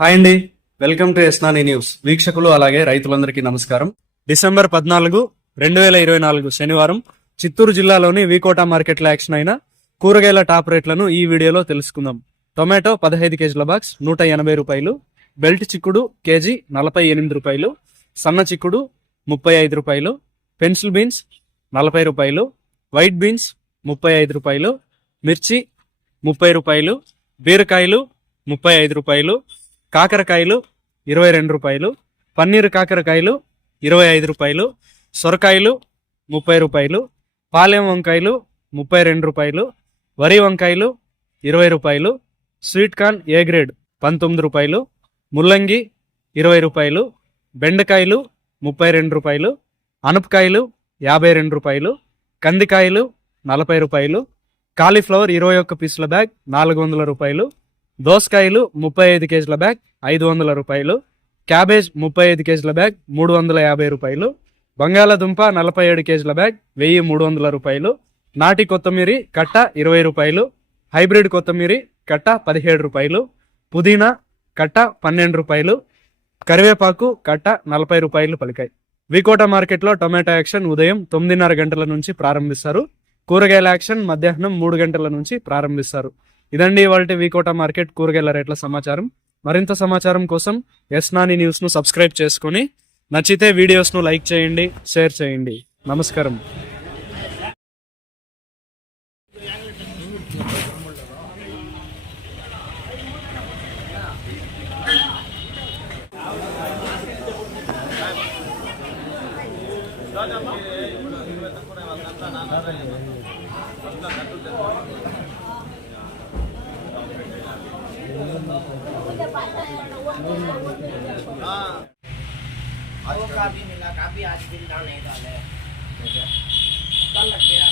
Hi అండి, welcome to ఎస్నాని news. వీక్షకులు అలాగే రైతులందరికీ నమస్కారం. డిసెంబర్ 14, 2024 శనివారం చిత్తూరు జిల్లాలోని వీకోట మార్కెట్లో యాక్షన్ అయిన కూరగాయల టాప్ రేట్లను ఈ వీడియోలో తెలుసుకుందాం. టొమాటో 15 కేజీల బాక్స్ 180 రూపాయలు, బెల్ట్ చిక్కుడు కేజీ 48 రూపాయలు, సన్న చిక్కుడు 35 రూపాయలు, పెన్సిల్ బీన్స్ 40 రూపాయలు, వైట్ బీన్స్ 35 రూపాయలు, మిర్చి 30 రూపాయలు, బీరకాయలు 35 రూపాయలు, కాకరకాయలు 22 రూపాయలు, పన్నీరు కాకరకాయలు 25 రూపాయలు, సొరకాయలు 30 రూపాయలు, పాలెం వంకాయలు 32 రూపాయలు, వరి వంకాయలు 20 రూపాయలు, స్వీట్ కార్న్ ఏ గ్రేడ్ 19 రూపాయలు, ముల్లంగి 20 రూపాయలు, బెండకాయలు 32 రూపాయలు, అనపకాయలు 52 రూపాయలు, కందికాయలు 40 రూపాయలు, కాలీఫ్లవర్ 21 పీసుల బ్యాగ్ 400 రూపాయలు, దోసకాయలు 35 కేజీల బ్యాగ్ 500 రూపాయలు, క్యాబేజ్ 35 కేజీల బ్యాగ్ 350 రూపాయలు, బంగాళాదుంప 47 కేజీల బ్యాగ్ 1300 రూపాయలు, నాటి కొత్తిమీరి కట్ట 20 రూపాయలు, హైబ్రిడ్ కొత్తిమీరి కట్ట 17 రూపాయలు, పుదీనా కట్ట 12 రూపాయలు, కరివేపాకు కట్ట 40 రూపాయలు పలికాయి. వీకోట మార్కెట్లో టొమాటో యాక్షన్ ఉదయం 9:30 గంటల నుంచి ప్రారంభిస్తారు. కూరగాయల యాక్షన్ మధ్యాహ్నం 3 గంటల నుంచి ప్రారంభిస్తారు. ఇదండి ఇవాల్టి వీకోట మార్కెట్ కూరగాయల రేట్ల సమాచారం. మరింత సమాచారం కోసం ఎస్నాని న్యూస్ ను సబ్స్క్రైబ్ చేసుకుని నచ్చితే వీడియోస్ ను లైక్ చేయండి, షేర్ చేయండి. నమస్కారం. काफी मिला, काफी आज बिल डाल नहीं डाले कल लग गया।